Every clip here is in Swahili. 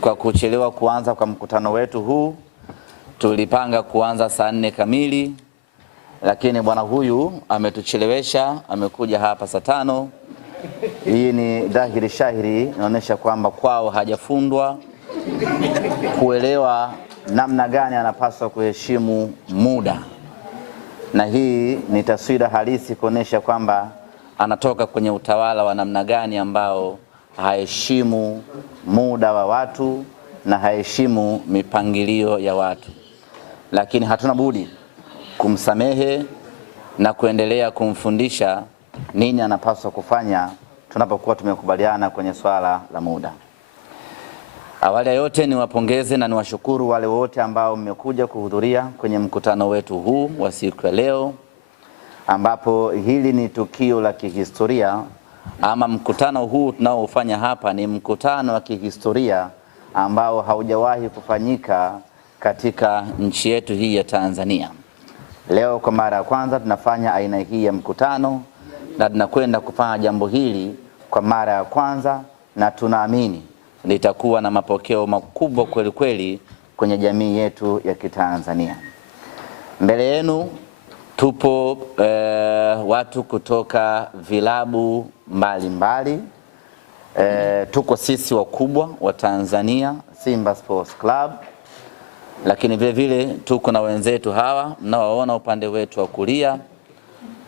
Kwa kuchelewa kuanza kwa mkutano wetu huu, tulipanga kuanza saa 4 kamili, lakini bwana huyu ametuchelewesha, amekuja hapa saa 5. Hii ni dhahiri shahiri inaonyesha kwamba kwao hajafundwa kuelewa namna gani anapaswa kuheshimu muda, na hii ni taswira halisi kuonesha kwamba anatoka kwenye utawala wa namna gani ambao haheshimu muda wa watu na haheshimu mipangilio ya watu. Lakini hatuna budi kumsamehe na kuendelea kumfundisha nini anapaswa kufanya tunapokuwa tumekubaliana kwenye swala la muda. Awali ya yote niwapongeze na niwashukuru wale wote ambao mmekuja kuhudhuria kwenye mkutano wetu huu wa siku ya leo, ambapo hili ni tukio la kihistoria. Ama mkutano huu tunaofanya hapa ni mkutano wa kihistoria ambao haujawahi kufanyika katika nchi yetu hii ya Tanzania. Leo kwa mara ya kwanza tunafanya aina hii ya mkutano, na tunakwenda kufanya jambo hili kwa mara ya kwanza, na tunaamini litakuwa na mapokeo makubwa kweli kweli kwenye jamii yetu ya Kitanzania. Mbele yenu tupo watu kutoka vilabu mbalimbali. Tuko sisi wakubwa wa Tanzania, Simba Sports Club, lakini vile vile tuko na wenzetu hawa mnaoona upande wetu wa kulia.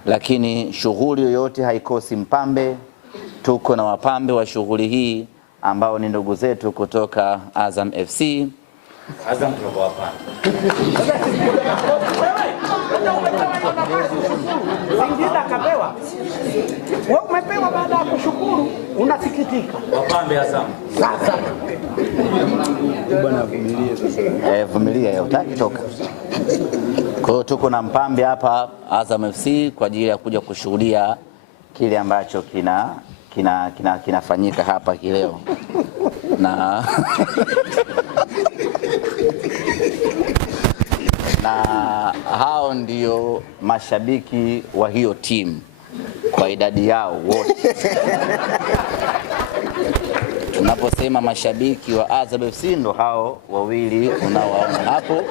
Lakini shughuli yoyote haikosi mpambe. Tuko na wapambe wa shughuli hii ambao ni ndugu zetu kutoka Azam FC. Azam tunawapa Singida kapewa. Wewe umepewa baada ya kushukuru, unasikitika. Wapambe Azam. Sasa. Bwana vumilia sasa. Vumilia utaki toka. Kwa hiyo tuko na mpambe hapa Azam FC kwa ajili ya kuja kushuhudia kile ambacho kinafanyika hapa kileo. Na hao ndio mashabiki wa hiyo timu kwa idadi yao wote. Tunaposema mashabiki wa Azam FC ndo hao wawili unaowaona hapo.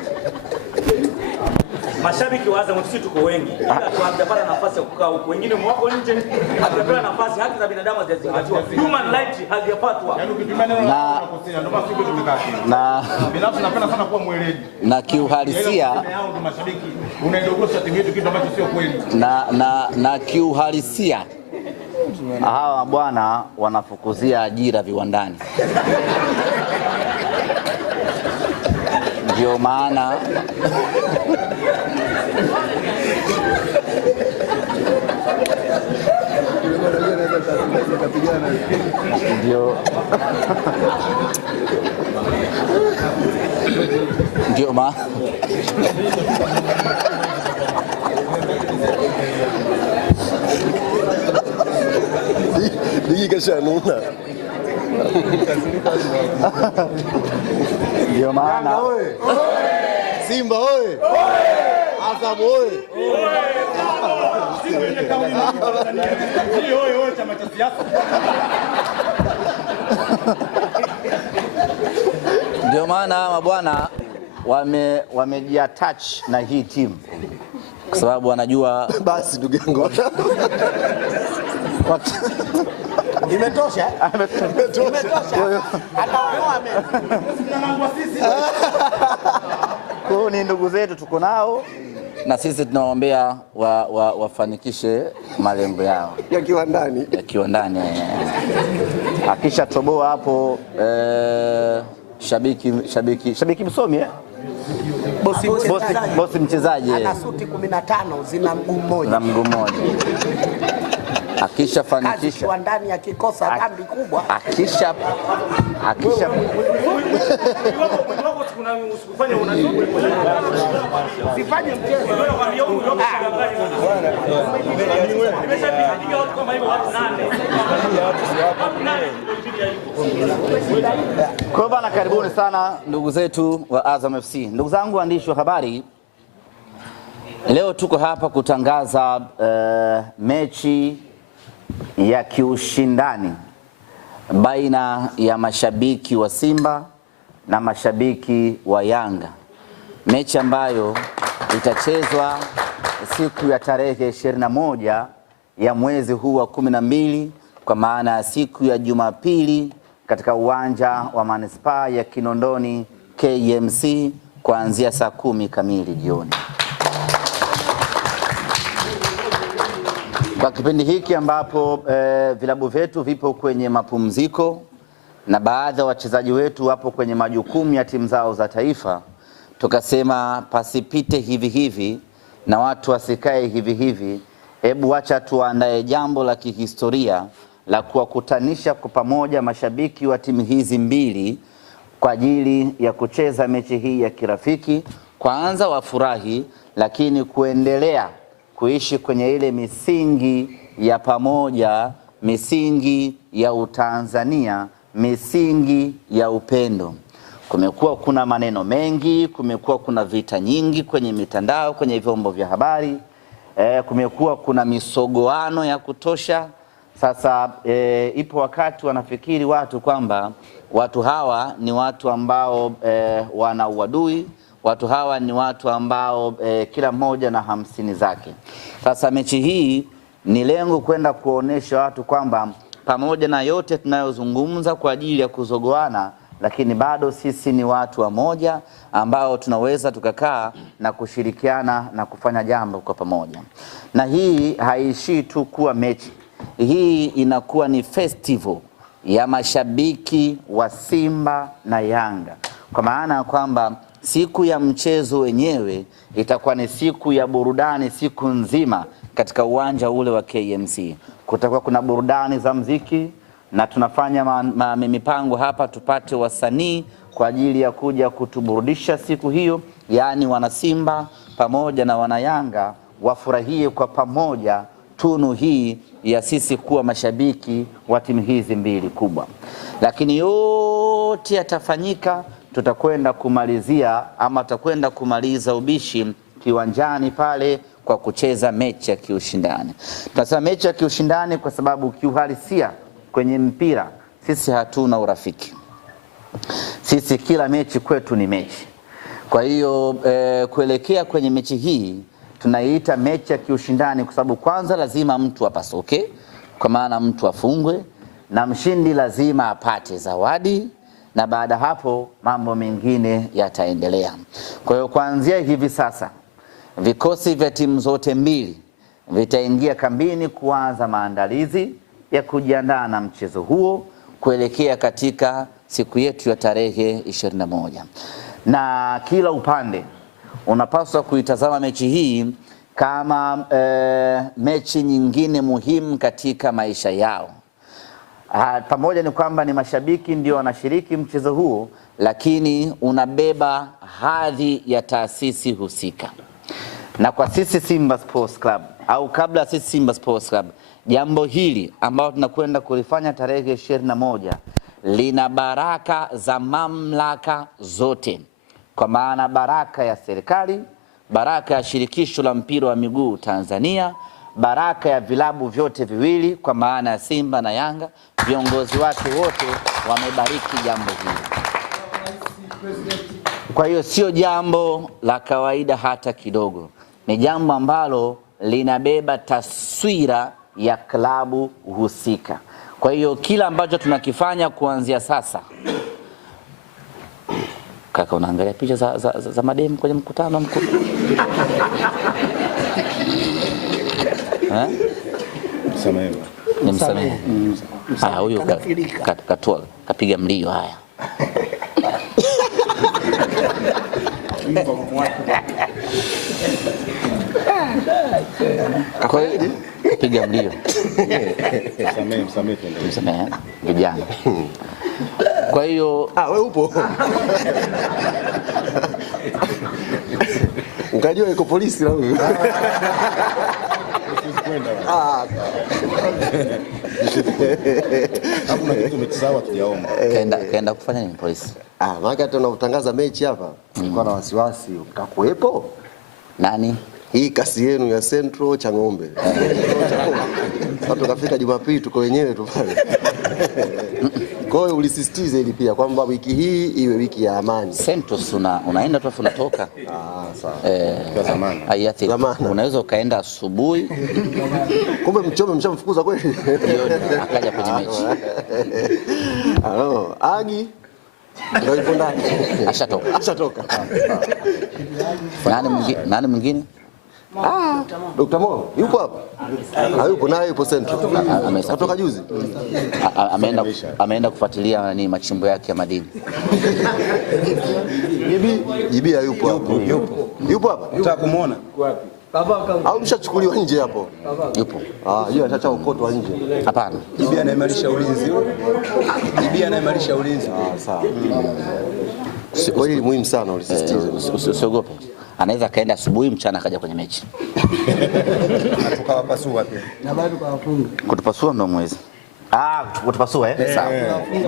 Mashabiki wa Azam FC tuko wengi, ila hatujapata nafasi ya kukaa huko. Wengine mwako nje, hatujapewa nafasi, haki za binadamu hazijazingatiwa. Human rights hazijapatwa. Yaani ukipima neno la kukosea ndio basi sisi tumekaa chini. Na binafsi napenda sana kuwa mweledi. Na kiuhalisia hao ndio mashabiki unaidogosha timu yetu kitu ambacho sio kweli. Na kiuhalisia hawa bwana wanafukuzia ajira viwandani. Ndio maana ndio maana Kashanuna. Ndio maana Simba oye! Azam oye! Chama cha siasa. Ndio maana mabwana wamejiattach na hii timu kwa sababu wanajua basi ndugu yangu. Imetosha? Imetosha. Ataoa Kwa hiyo ni ndugu zetu tuko nao, na sisi tunawaombea wafanikishe malengo yao yakiwa ndani. Akisha toboa hapo shabiki msomi bosi mchezaji ana suti 15 zina mguu mmoja. Akisha fanikisha kwa ndani ya kikosa kambi kubwa. Akisha sifanye mchezo. Kwa bana, karibuni sana ndugu zetu wa Azam FC. Ndugu zangu waandishi wa habari, leo tuko hapa kutangaza mechi ya kiushindani baina ya mashabiki wa Simba na mashabiki wa Yanga, mechi ambayo itachezwa siku ya tarehe 21 ya mwezi huu wa 12, kwa maana ya siku ya Jumapili katika uwanja wa Manispaa ya Kinondoni KMC kuanzia saa 10 kamili jioni. Kwa kipindi hiki ambapo vilabu vyetu vipo kwenye mapumziko na baadhi ya wachezaji wetu wapo kwenye majukumu ya timu zao za taifa, tukasema pasipite hivi hivi na watu wasikae hivi hivi. Hebu acha tuandae jambo la kihistoria la kuwakutanisha kwa pamoja mashabiki wa timu hizi mbili kwa ajili ya kucheza mechi hii ya kirafiki. Kwanza wafurahi, lakini kuendelea kuishi kwenye ile misingi ya pamoja, misingi ya Utanzania, misingi ya upendo. Kumekuwa kuna maneno mengi, kumekuwa kuna vita nyingi kwenye mitandao, kwenye vyombo vya habari, kumekuwa kuna misogoano ya kutosha. Sasa ipo wakati wanafikiri watu kwamba watu hawa ni watu ambao wana uadui, watu hawa ni watu ambao kila mmoja na 50 zake. Sasa mechi hii ni lengo kwenda kuonesha watu kwamba pamoja na yote tunayozungumza kwa ajili ya kuzogoana, lakini bado sisi ni watu wamoja ambao tunaweza tukakaa na kushirikiana na kufanya jambo kwa pamoja. Na hii haishii tu kuwa mechi, hii inakuwa ni festival ya mashabiki wa Simba na Yanga, kwa maana ya kwamba siku ya mchezo wenyewe itakuwa ni siku ya burudani siku nzima katika uwanja ule wa KMC. Kutakuwa kuna burudani za mziki na tunafanya mipango hapa tupate wasanii kwa ajili ya kuja kutuburudisha siku hiyo, yaani wana Simba pamoja na wana Yanga wafurahie kwa pamoja tunu hii ya sisi kuwa mashabiki wa timu hizi mbili kubwa. Lakini yote yatafanyika, tutakwenda kumalizia ama tutakwenda kumaliza ubishi kiwanjani pale kwa kucheza mechi ya kiushindani. Tunasema mechi ya kiushindani kwa sababu kiuhalisia kwenye mpira sisi hatuna urafiki. Sisi kila mechi kwetu ni mechi. Kwa hiyo kuelekea kwenye mechi hii tunaiita mechi ya kiushindani kwa sababu kwanza lazima mtu apasuke, kwa maana mtu afungwe, na mshindi lazima apate zawadi, na baada hapo mambo mengine yataendelea. Kwa hiyo kuanzia hivi sasa vikosi vya timu zote mbili vitaingia kambini kuanza maandalizi ya kujiandaa na mchezo huo kuelekea katika siku yetu ya tarehe 21. Na kila upande unapaswa kuitazama mechi hii kama mechi nyingine muhimu katika maisha yao. Pamoja ni kwamba ni mashabiki ndio wanashiriki mchezo huo, lakini unabeba hadhi ya taasisi husika. Na kwa sisi Simba Sports Club, au kabla sisi Simba Sports Club, jambo hili ambalo tunakwenda kulifanya tarehe 21 lina baraka za mamlaka zote, kwa maana baraka ya serikali, baraka ya shirikisho la mpira wa miguu Tanzania, baraka ya vilabu vyote viwili kwa maana ya Simba na Yanga. Viongozi wake wote wamebariki jambo hili. Kwa hiyo sio jambo la kawaida hata kidogo, ni jambo ambalo linabeba taswira ya klabu husika. Kwa hiyo kila ambacho tunakifanya kuanzia sasa, kaka unaangalia picha za mademu kwenye mkutano mkuu. Msamehe. Ni msamehe. Huyo katua kapiga mlio haya. Kwa hiyo piga mlio. Msamehe vijana. Kwa hiyo wewe upo. Ukajua yuko polisi na huyu. Hakuna kitu umekisawa tujaomba. Kaenda kufanya nini polisi? Maana hata tunatangaza mechi hapa. Tulikuwa na wasiwasi utakuwepo. Nani? Hii kasi yenu ya Central cha ng'ombe. Watu kafika Jumapili tuko wenyewe tu pale. Kwa hiyo ulisisitiza ili pia kwamba wiki hii iwe wiki ya amani. Sentos unaenda tu afu unatoka. Sawa. Kwa zamani. Hayati. Unaweza ukaenda asubuhi. Kumbe Mchome mshamfukuza kweli? Jioni akaja kwenye mechi. Agi ndio yupo ndani. Ashatoka. Nani mwingine? Dr. Mo yupo hapa? Hayupo, naye yupo Central. Kutoka juzi. Ameenda kufuatilia machimbo yake ya madini. Jibi hayupo hapo. Yupo hapa? Unataka kumuona? Au mshachukuliwa nje hapo? Yupo. Yeye atacha ukotwa nje. Hapana. Jibi anaimarisha ulinzi. Sawa. Kwa hiyo muhimu sana ulisisitiza. Usiogope. Anaweza kaenda asubuhi, mchana akaja kwenye mechi. Tukawapasua pia. Na bado kawafunga. Kutupasua ndo mwezi. Kutupasua sawa.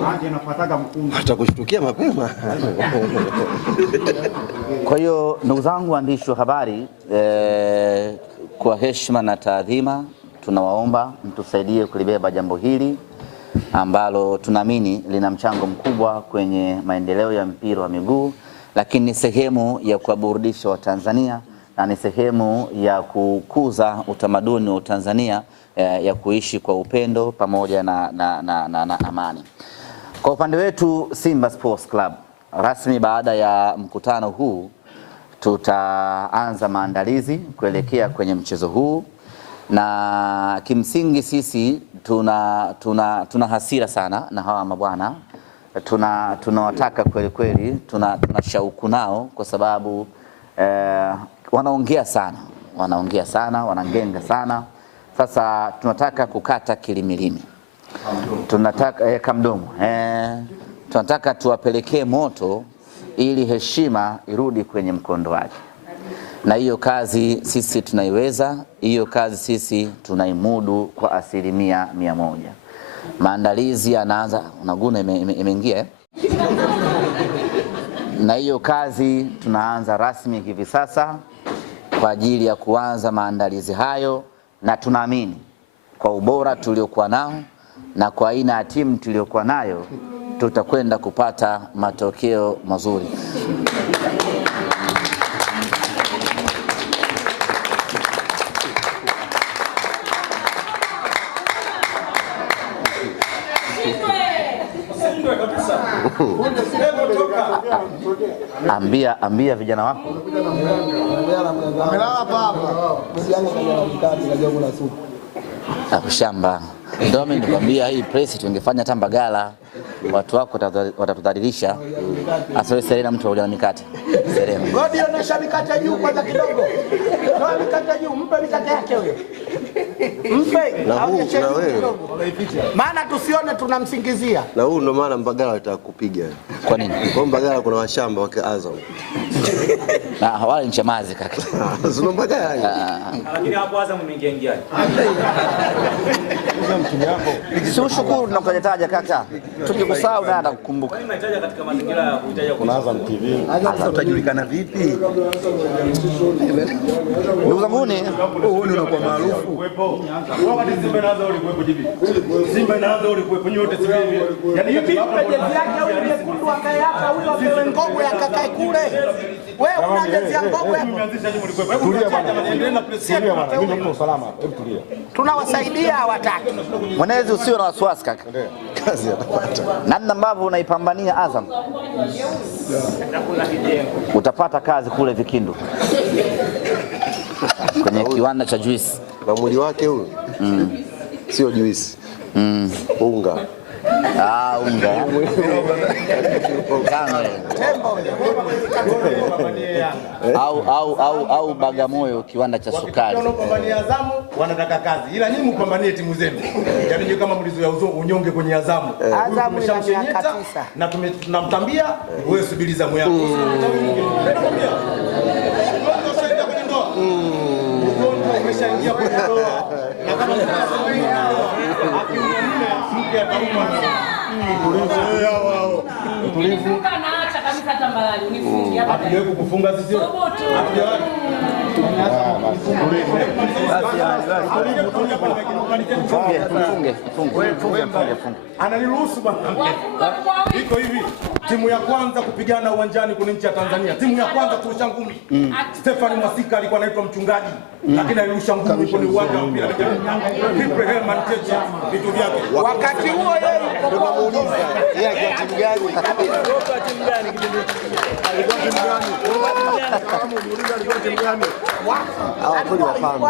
Maji anafuataga mkungu. Atakushtukia mapema. Kwa hiyo ndugu zangu waandishi wa habari, kwa heshima na taadhima tunawaomba mtusaidie kulibeba jambo hili ambalo tunaamini lina mchango mkubwa kwenye maendeleo ya mpira wa miguu, lakini ni sehemu ya kuwaburudisha Watanzania na ni sehemu ya kukuza utamaduni wa Tanzania ya kuishi kwa upendo pamoja na amani. Kwa upande wetu Simba Sports Club, rasmi baada ya mkutano huu tutaanza maandalizi kuelekea kwenye mchezo huu, na kimsingi sisi tuna hasira sana na hawa mabwana. Tunawataka kweli, tuna shauku nao kwa sababu wanaongea sana, wanangenga sana. Sasa tunataka kukata kilimilimi, tunataka kamdomo, tunataka tuwapelekee moto ili heshima irudi kwenye mkondo wake, na hiyo kazi sisi tunaiweza, hiyo kazi sisi tunaimudu kwa 100%. Maandalizi yanaanza, unaguna imeingia na hiyo kazi tunaanza rasmi hivi sasa kwa ajili ya kuanza maandalizi hayo, na tunaamini kwa ubora tuliokuwa nao na kwa aina ya timu tuliokuwa nayo tutakwenda kupata matokeo mazuri. Ambia vijana wako shamba. Ndio mimi nikwambia hii press tungefanya Tambagala, watu wako watatudhalilisha. Asoe Serena mtu wa mikate. Serena. Godi onyesha mikate juu kwanza kidogo. Toa mikate juu, mpe mikate yake huyo. Mpe. Na huu na wewe. Maana tusione tunamsingizia. Na huu ndo maana Mbagala atakupiga. Kwa nini? Kwa Mbagala kuna washamba wa Azam. Na wale nchamazi kaka. Sio Mbagala. Lakini hapo Azam imeingia. Sio shukuru na kujitaja kaka. Tukikusahau na kukumbuka. Mimi nataja katika mazingira ya kuitaja Kuna Azam TV. Sasa utajulikana vipi? Ndugu zangu, Wewe unakuwa maarufu. Wakati Simba inaanza ulikuwepo jibi. Simba inaanza ulikuwepo nyote sivyo hivi. Yaani hivi jezi yake au ile kundu akae hapa, huyo apewe ngogwe akakae kule. Wewe una jezi ya ngogwe hapo. Umeanzisha jibu ulikuwepo. Tulia bwana. Endelea na press. Tulia bwana. Mimi niko salama hapa. Hebu tulia. Tunawasaidia hawataki. Mwenezi usio na wasiwasi kaka. Kazi atapata. Namna ambavyo unaipambania Azam, utapata kazi kule Vikindu kwenye kiwanda cha juisi. Na mwili wake huyo? Sio juisi. Unga. Unga. Au Bagamoyo kiwanda cha sukari. Wanaopambania Azamu wanataka kazi. Ila nyinyi mpambanie timu zenu. Yaani nyinyi kama mlizoea unyonge kwenye Azamu. Azamu ina miaka 9. Na tunamtambia wewe subiri zamu yako. Umeshaingia kwenye ndoa. Na kama Ulifunga na acha kabisa tambalali unifungi hapa. hatujawahi kukufunga sisi. Hatujawahi. Ananiruhusu bwana. Iko hivi. Timu ya kwanza kupigana uwanjani kwenye nchi ya Tanzania. Timu ya kwanza kurusha ngumi. Stefan Mwasika alikuwa anaitwa mchungaji, lakini alirusha ngumi kwenye uwanja wa mpira. Vipi Herman Cheche vitu vyake. Wakati huo yeye tunamuuliza yeye alikuwa timu gani? Alikuwa timu gani kipindi hicho? Alikuwa timu gani? Kama muuliza alikuwa timu gani? Hawa kweli wafame.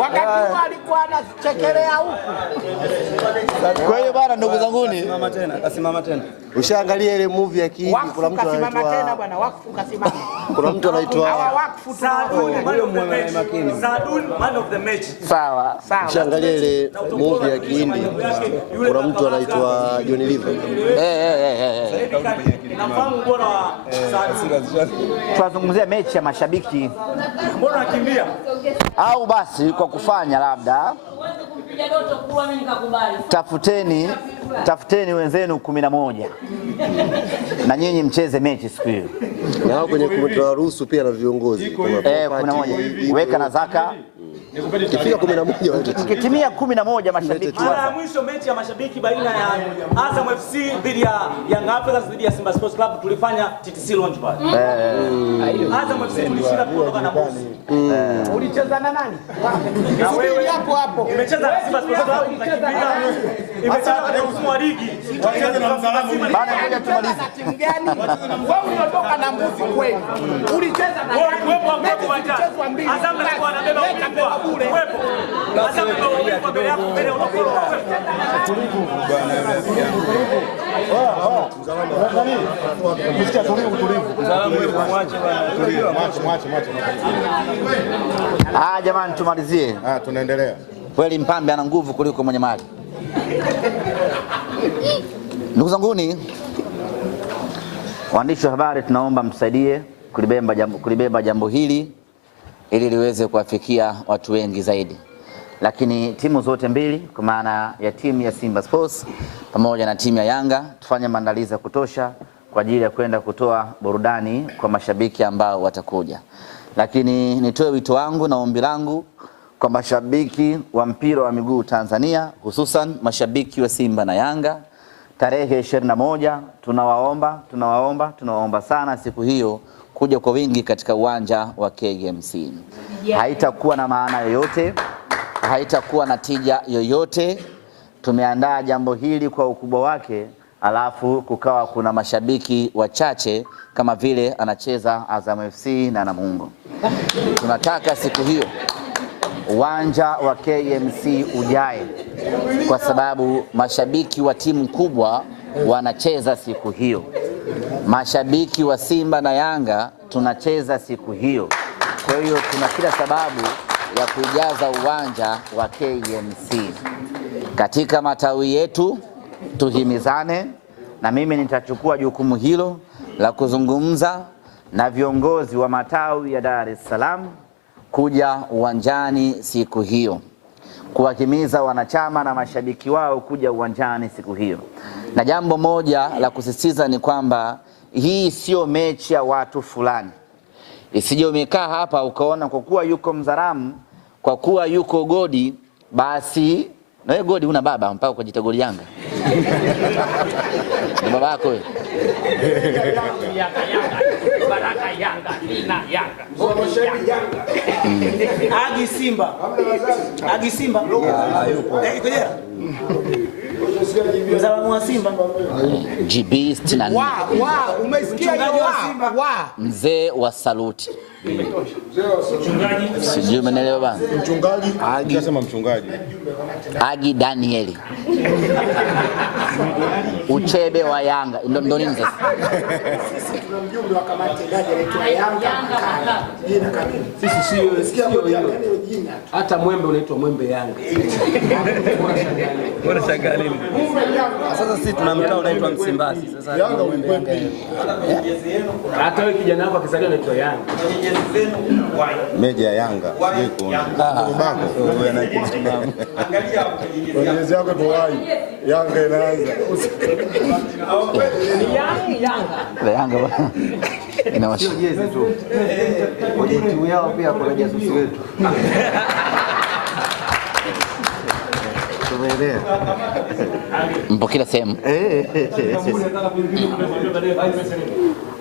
wakati huo alikuwa anachekelea huku. Kwa hiyo bana, ndugu zanguni, Kasimama tena. Ushaangalia ile movie ya Kihindi, kuna mtu kasimama tena anaitwa bwana, wakfu kasimama. kuna mtu anaitwa Hawa wakfu Sadun, man of the match. Sadun, man of the match. sawa. Ushaangalia ile movie ya Kihindi, kuna mtu anaitwa Johnny Liver. Nafahamu bora wa Sadun. Tunazungumzia mechi ya mashabiki Mbona anakimbia? au basi kwa kufanya labda tafuteni wenzenu 11 na nyinyi mcheze mechi siku hiyo. Na hao kwenye tunaruhusu pia na viongozi. 11 weka na zaka. Ikifika 11 wote. Ukitimia 11 mashabiki. Mara ya mwisho mechi ya mashabiki baina ya Azam FC dhidi ya Young Africans dhidi ya Simba Sports Club tulifanya TTC launch pale. Azam FC tulishinda kutoka na boss. Ulicheza na nani? Na wewe hapo hapo. Imecheza na Simba Sports Club tukakimbia. Imecheza na msimu wa ligi. Wacheze na Mzalamo. Baada ya tumalize. Timu gani? Wewe uliondoka na mbuzi kweli. Ulicheza na wewe hapo hapo uwanjani. Azam alikuwa anabeba ubingwa. Wepo. Azam alikuwa mbele yako mbele unakolo. Tulivu bwana, unasikia. Msikia tulivu. Mzalamo wewe mwache bwana. Mwache. Jamani tumalizie. Tunaendelea. Kweli Mpambe ana nguvu kuliko mwenye mali. Ndugu zanguni, waandishi wa habari, tunaomba mtusaidie kulibeba jambo hili ili liweze kuwafikia watu wengi zaidi. Lakini timu zote mbili, kwa maana ya timu ya Simba Sports pamoja na timu ya Yanga, tufanye maandalizi ya kutosha kwa ajili ya kwenda kutoa burudani kwa mashabiki ambao watakuja. Lakini nitoe wito wangu na ombi langu kwa mashabiki wa mpira wa miguu Tanzania, hususan mashabiki wa Simba na Yanga, tarehe 21 tunawaomba sana siku hiyo kuja kwa wingi katika uwanja wa KMC. Haitakuwa na maana yoyote, haitakuwa na tija yoyote. Tumeandaa jambo hili kwa ukubwa wake, alafu kukawa kuna mashabiki wachache kama vile anacheza Azam FC na Namungo. Tunataka siku hiyo uwanja wa KMC ujae, kwa sababu mashabiki wa timu kubwa wanacheza siku hiyo. Mashabiki wa Simba na Yanga tunacheza siku hiyo. Kwa hiyo tuna kila sababu ya kujaza uwanja wa KMC. Katika matawi yetu tuhimizane, na mimi nitachukua jukumu hilo la kuzungumza na viongozi wa matawi ya Dar es Salaam kuja uwanjani siku hiyo, kuwahimiza wanachama na mashabiki wao kuja uwanjani siku hiyo. Na jambo moja la kusisitiza ni kwamba hii sio mechi ya watu fulani. Isije umekaa hapa ukaona kwa kuwa yuko Mzaramu, kwa kuwa yuko Godi, basi na wewe Godi una baba mpaka kujita Godi Yanga. Ni baba yako wewe. Baraka Yanga, Nina Yanga. Agi Simba. Agi Simba. Ikojea. Mzalamu wa Simba. GB 64. Umesikia hiyo wa? Mzee wa saluti. Sijui umeelewa bana? Mchungaji, unasema mchungaji. Agi Danieli. Uchebe wa Yanga. Ndo nini sasa? Sisi tuna mjumbe wa kamati ndaje anaitwa Yanga. Sisi sio jina. Hata mwembe unaitwa mwembe Yanga. Bora shangaa nini? Sasa sisi tuna mtaa unaitwa Msimbazi. Sasa Yanga ulipepi. hata wewe kijana wako akizaliwa anaitwa Yanga. Meja ya Yanga. Jezi yako tu wai. Yanga inaanza. Yanga inawasha Jezi tu. Kwenye timu yao pia kuna jasusi wetu. mpo kila sehemu.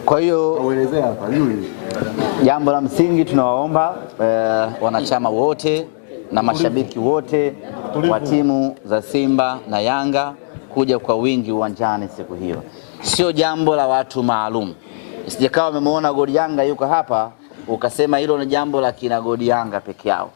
Kwa hiyo jambo la msingi tunawaomba wanachama wote na mashabiki wote wa timu za Simba na Yanga kuja kwa wingi uwanjani siku hiyo. Sio jambo la watu maalum. Sijakawa umemuona Godi Yanga yuko hapa ukasema hilo ni jambo la kina Godi Yanga peke yao,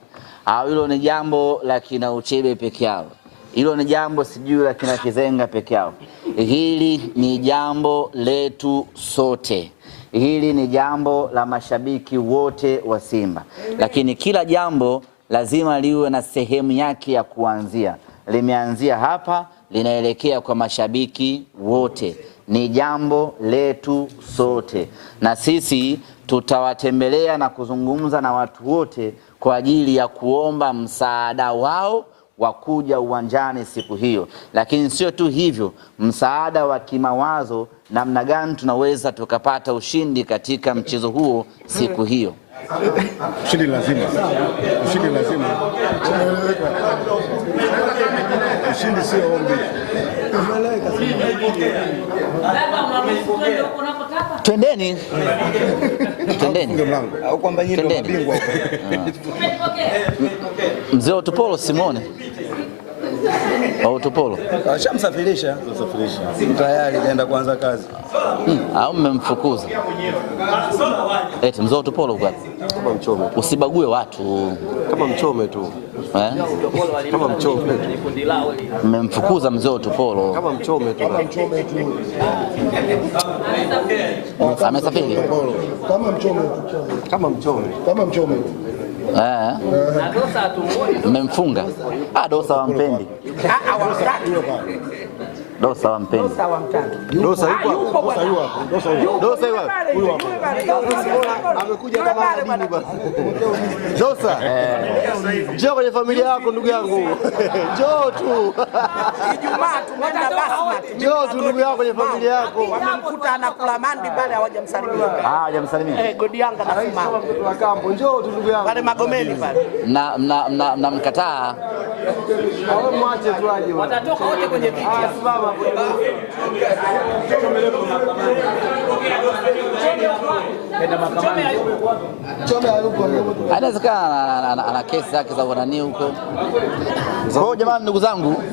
au hilo ni jambo la kina Uchebe peke yao, hilo ni jambo sijui la kina Kizenga peke yao. Hili ni jambo letu sote. Hili ni jambo la mashabiki wote wa Simba. Lakini kila jambo lazima liwe na sehemu yake ya kuanzia. Limeanzia hapa, linaelekea kwa mashabiki wote. Ni jambo letu sote. Na sisi tutawatembelea na kuzungumza na watu wote kwa ajili ya kuomba msaada wao wa kuja uwanjani siku hiyo. Lakini sio tu hivyo, msaada wa kimawazo, namna gani tunaweza tukapata ushindi katika mchezo huo siku hiyo. Ushindi lazima. Ushindi lazima. Ushindi sio ombi. Twendeni. Twendeni. Au kwamba nyinyi ndio mabingwa huko. Mzee Utupolo Simone. Au Utupolo. Ashamsafirisha. Tayari kaenda kuanza kazi. Au mmemfukuza? Eti Mzee Utupolo kwa. Kama mchome. Usibague watu. Kama mchome tu. Kama mchome tu. Mmemfukuza Mzee Utupolo. Kama mchome tu. Amesafiri. Kama mchome tu. Kama mchome. Kama mchome. Mmemfunga. Dosa wampendi. Dosa wampendi. Dosa yupo. Dosa yupo. Amekuja kama madini basi. Dosa. Njoo kwenye familia yako ndugu yangu. Njoo tu. Ijumaa tumeenda Basmati. Njoo tu ndugu yako kwenye familia yako. Wamemkuta anakula mandi pale hawajamsalimia. Hawajamsalimia. Godi Yanga na Simama. Mtoto wa kambo. Njoo tu ndugu yangu. Pale Magomeni pale. Na mkataa. Awe mwache tu aje. Watatoka wote kwenye viti. Anawezekana ana kesi zake za wanani huko. Kwa jamani, ndugu zangu.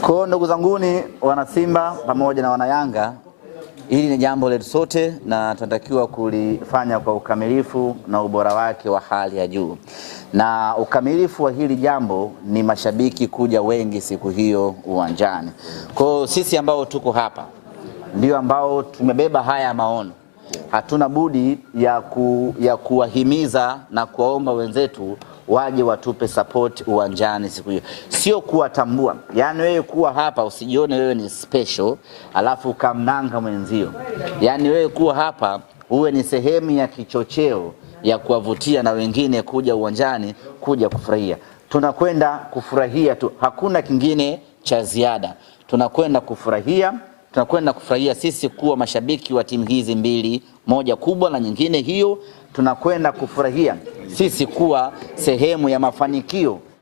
Kwa ndugu zanguni wana Simba pamoja na wana Yanga, hili ni jambo letu sote na tunatakiwa kulifanya kwa ukamilifu na ubora wake wa hali ya juu. Na ukamilifu wa hili jambo ni mashabiki kuja wengi siku hiyo uwanjani. Kwa sisi ambao tuko hapa ndio ambao tumebeba haya maono. Hatuna budi ya kuwahimiza na kuwaomba wenzetu waje watupe support uwanjani siku hiyo. Sio kuwatambua. Yaani wewe kuwa hapa usijione wewe ni special alafu ukamnanga mwenzio. Yaani wewe kuwa hapa uwe ni sehemu ya kichocheo ya kuwavutia na wengine kuja uwanjani kuja kufurahia. Tunakwenda kufurahia tu. Hakuna kingine cha ziada. Tunakwenda kufurahia sisi kuwa mashabiki wa timu hizi mbili, moja kubwa na nyingine hiyo. Tunakwenda kufurahia sisi kuwa sehemu ya mafanikio